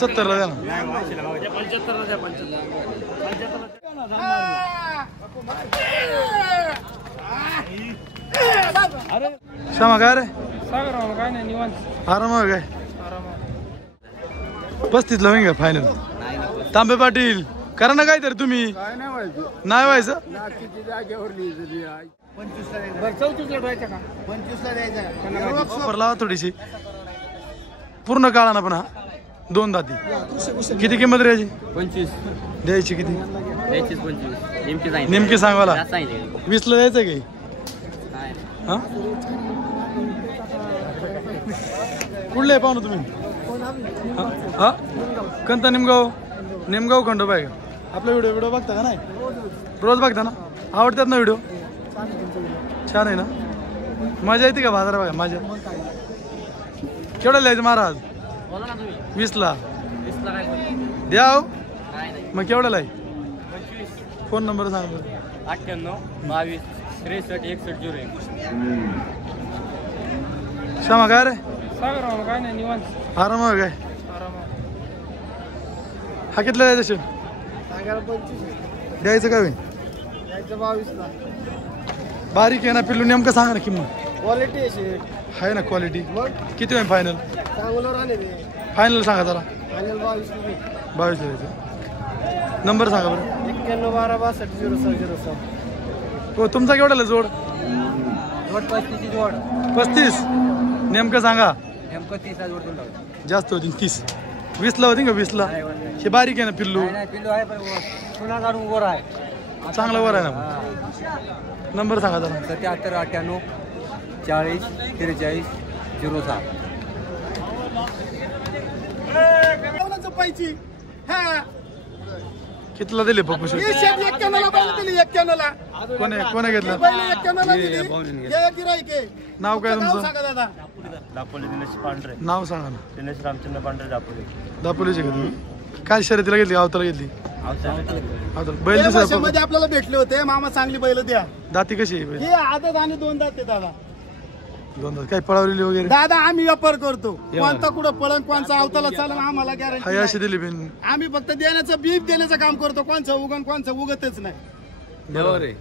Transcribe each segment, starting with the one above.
70 ला द्या ना. श्यामा काय रे काय नाही निवांत आराम आहे काय 35 ला होईन का फायनल. तांबे पाटील करा ना काहीतरी तुम्ही. नाही व्हायचं 25 लावा थोडीशी पूर्ण काळा ना पण हा 2 दाती. किती किंमत द्यायची 25 द्यायची किती 25 नेमकी सांगायला 20 ला द्यायचं काही. हा कुठले पाहू ना तुम्ही. हा कंता निमगाव खंडोबा आहे का. आपला व्हिडिओ बघता का नाही रोज बघता ना. आवडतात ना व्हिडिओ छान आहे ना. मजा येते का बाजार बघा मजा. केवढ्या लिहायचं महाराज 20 ला द्या हो. मग केवढ्याला आहे फोन नंबर सांग बरं. 98 22 63 61 01. श्यामा काय रे काय नाही निवांत आराम आहे काय. हा कितला द्यायचं शिव द्यायचं काय होईल 22 ला. बारीक आहे ना पिल्लू नेमकं सांगा ना किंमत. क्वालिटी आहे ना क्वालिटी. किती होईल फायनल चांगलं राहिले फायनल सांगा जरा. फायनल 22 ला द्यायचं. नंबर सांगा बरं. 91 12 62 06 हो तुमचा केवढ्याला जोड 35 जोड 35 नेमकं सांगा. नेमकं 30 ला जोड देऊन जास्त होती 30 20 ला होती का 20 ला. हे बारीक आहे ना पिल्लू पिल्लू आहे पण पुन्हा काढून वर आहे चांगला वर आहे ना. नंबर सांगा जरा. 77 98 40 43 07. पाहिजे हा कितीला दिले पप्पू शेट 91 ला दिली 91 ला. कोणी घेतलं पहिले 91 ला दिली. हे गिराईक आहे. नाव काय तुमचं. सांगा दादा दापोली दिनेश पांढरे. नाव सांगा ना. दिनेश रामचंद्र पांढरे दापोली. दापोलीचे का तुम्ही. काय शर्यतीला घेतली अवताला घेतली बैल दुसऱ्या मध्ये आपल्याला भेटले होते मामा चांगली बैल द्या. दाती कशी आहे बैल. हे आदत आणि 2 दात आहे दादा. 2 दात काय पळावलेली वगैरे दादा आम्ही व्यापार करतो. कोणता कुठं पळण कोणचा अवताला चालन आम्हाला गॅरंटी हाय अशी दिली बिन. आम्ही फक्त देण्याचं बीज देण्याचं काम करतो. कोणचं उगण कोणचं उगतच नाही.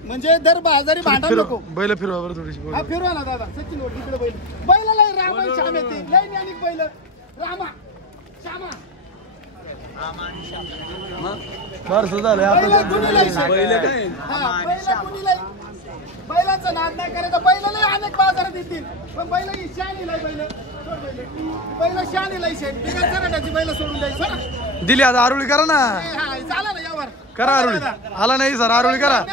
म्हणजे दर बाजारी भांडण नको. बैल फिरवा बरं थोडीशी. हा फिरवा ना दादा सचिन वर तिकडे बैल बैलाला रामा श्याम येते लय ज्ञानिक बैल रामा श्यामा बरं झालं आता. बैलांचा नाद नाही करायचा. बैलाला अनेक बाजारात येतील पण बैल ही शानी लाई बैल शानी लाई शेट बिगर बैल सोडून द्यायची दिली आता आरुळी करा ना. झाला ना यावर करा आरुळी. आला नाही सर आरुळी करा.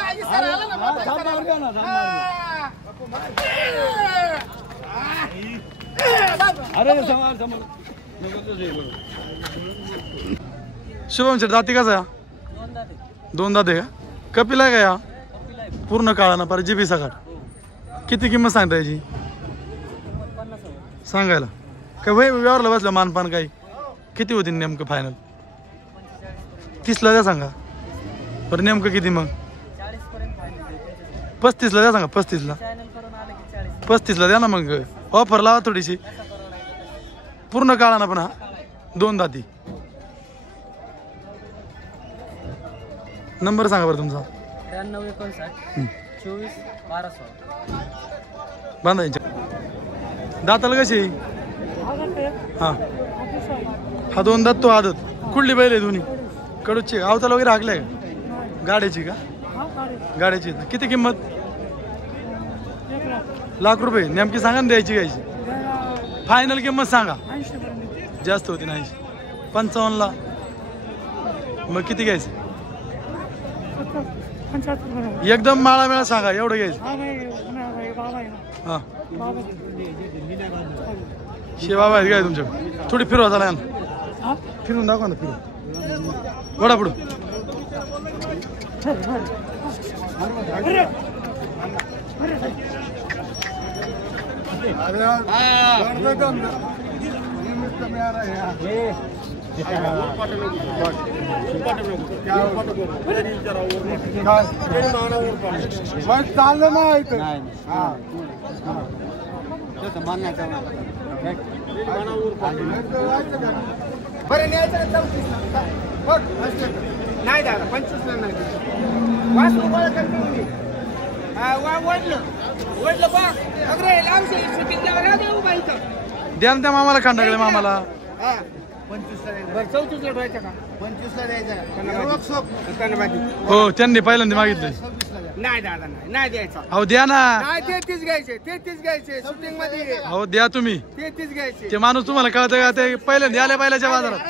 शुभम शेठ दाती कसा 2 दात आहे का. कपिला आहे का या पूर्ण काळा ना पर जीबी सकाळ. किती किंमत सांगता याची सांगायला काय भाई व्यवहारला बसलं मानपान काही. किती होती नेमकं फायनल 30 ला द्या सांगा बरं. नेमकं किती मग 35 ला द्या सांगा. 35 ला 35 ला द्या ना मग. ऑफर लावा थोडीशी. पूर्ण काळा ना पण हा 2 दाती. नंबर सांगा बरं तुमचा. 93 59 24 12 16. बांधायच्या दाताला कशी हा हा 2 दात तो आदत. कुठली बैल आहे दोन्ही कडूची. अवताल वगैरे हाकलाय का गाड्याची का गाड्याची. किती किंमत ₹1,00,000 नेमकी सांगा ना द्यायची घ्यायची. फायनल किंमत सांगा. जास्त होती नाही 55 ला. मग किती घ्यायचं एकदम माळा मेळा सांगा एवढं घ्यायचं. हा शेवा आहेत काय तुमच्याकडे. थोडी फिरवा झाला ना फिरून दाखवा ना. फिरून वडा पुढं चाललं नाही बरं न्यायचं का 34ला? बघ, असलं तर. नाही दादा 25ला नाही वासरू गोळा करतो मी वडलं बघ अगरे लावशे शूटिंगला राहते उभा इथं द्या ना त्या मामाला खांडाकडे मामाला. हा 25ला द्यायचं. बरं 34ला द्यायचं का? 25ला द्यायचं. हो त्यांनी पहिल्यांदा मागितले. 26ला द्या. नाही दादा नाही द्यायचा. अहो द्या ना. नाही 33 घ्यायचे शूटिंग मध्ये. अहो द्या तुम्ही. 33 घ्यायचे. ते माणूस तुम्हाला कळतं का? ते पहिल्यांदा आल्या बैलाच्या बाजारात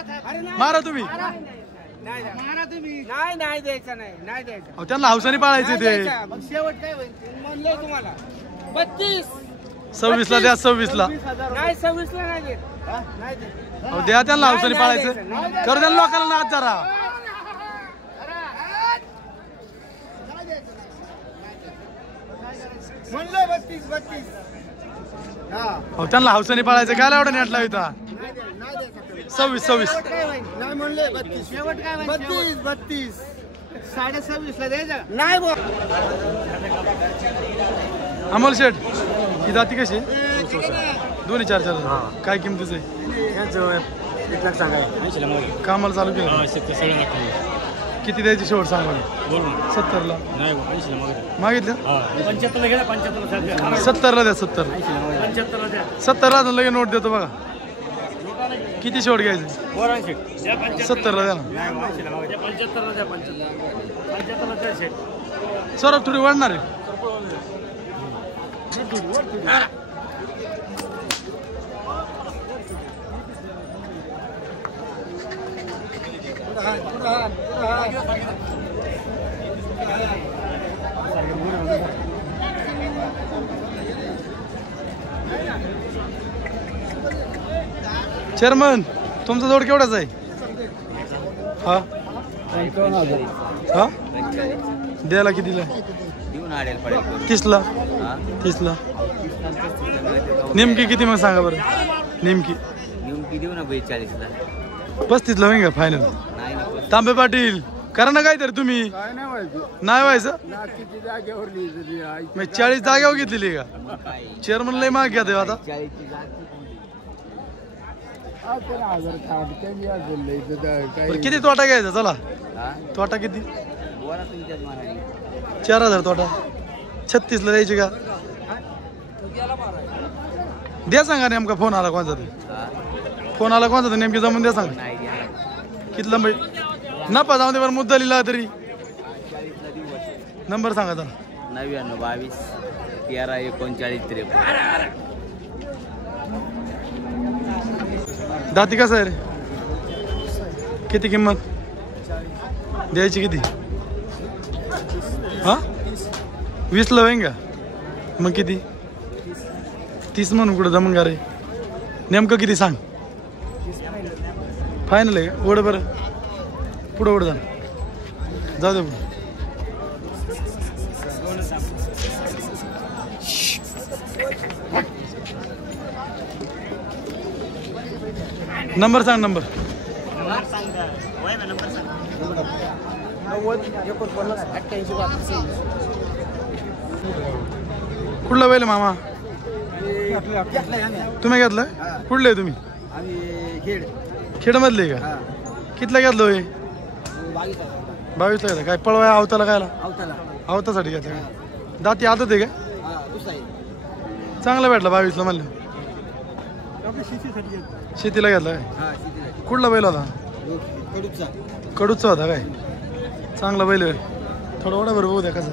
मारा तुम्ही. मारा तुम्ही. नाही द्यायचा नाही द्यायचा. अहो त्यांना हौसाने पाळायचे ते. मग शेवट काय होईल म्हणलंय तुम्हाला 32. 26ला द्या 26ला. नाही 26ला नाही देत. नाही देत. अहो द्या त्यांना हौसाने पाळायचं. करू द्या लोकांना नाच जरा. म्हणलंय 32. हा अहो त्यांना हौसाने पाळायचं. काय एवढा नेट लाविता? 26. नाही म्हणले 32. शेवट काय 32. 26.5ला द्यायचा. नाही बोल अमोल शेठ ही दाती कशी आहे? दोन्ही 4 काय किमतीच आहे? 1 लाख सांगाय कामाला चालू केलं. किती द्यायची शेवट सांगा मला. 70ला मागितलं. 75ला गेला 75ला 70ला द्या. 70 75ला द्या 70ला लगे नोट देतो बघा. किती शेवट घ्यायचं? 70ला द्या ना. 75ला द्या 75ला द्या शेट. सर थोडी वाढणार आहे. चेअरमन तुमचा जोड केवढाच आहे? हा हा द्यायला कितीला? 30ला. 30ला नेमकी किती मग सांगा बरं. नेमकी देऊ ना 40ला 35ला होईल का फायनल? तांबे पाटील करा ना काहीतरी तुम्ही. नाही व्हायचं मग 40 जागेवर घेतलेली का? चेअरमन लय माग घ्या ते आता. बरं, किती तोटा घ्यायचा? चला तोटा किती? 4000 तोटा. 36ला द्यायची का? द्या सांगा नेमका. फोन आला कोणता ते? फोन आला कोणता ते नेमकी जमून द्या सांगा. किती लंबाई नफा जाऊ दे बरं. मुद्दा लिहिला तरी नंबर सांगा तर. 99 22 13 39 53. दाती कसं आहे रे? किती किंमत द्यायची? किती? हा 20ला होईन का? मग किती? 30 म्हणून कुठं जमून का रे? नेमकं किती सांग. फायनल आहे का? ओढ बरं पुढं ओढ जा. जाऊ दे पुढं. नंबर सांग. नंबर 90 कुठला बैल मामा? तुम्ही घेतलं? कुठले तुम्ही? खेडमधले का? कितला घेतलं होय? 22ला घेतलं. काय पळवाय आवताला? कायला आवतासाठी घेतलं का? दाती आदत आहे का? चांगला भेटला 22ला म्हणलं. शेतीला घेतला काय? कुठला बैल होता? कडूचा होता काय? चांगला बैल आहे. थोडं ओढा बरं बघू द्या कसं.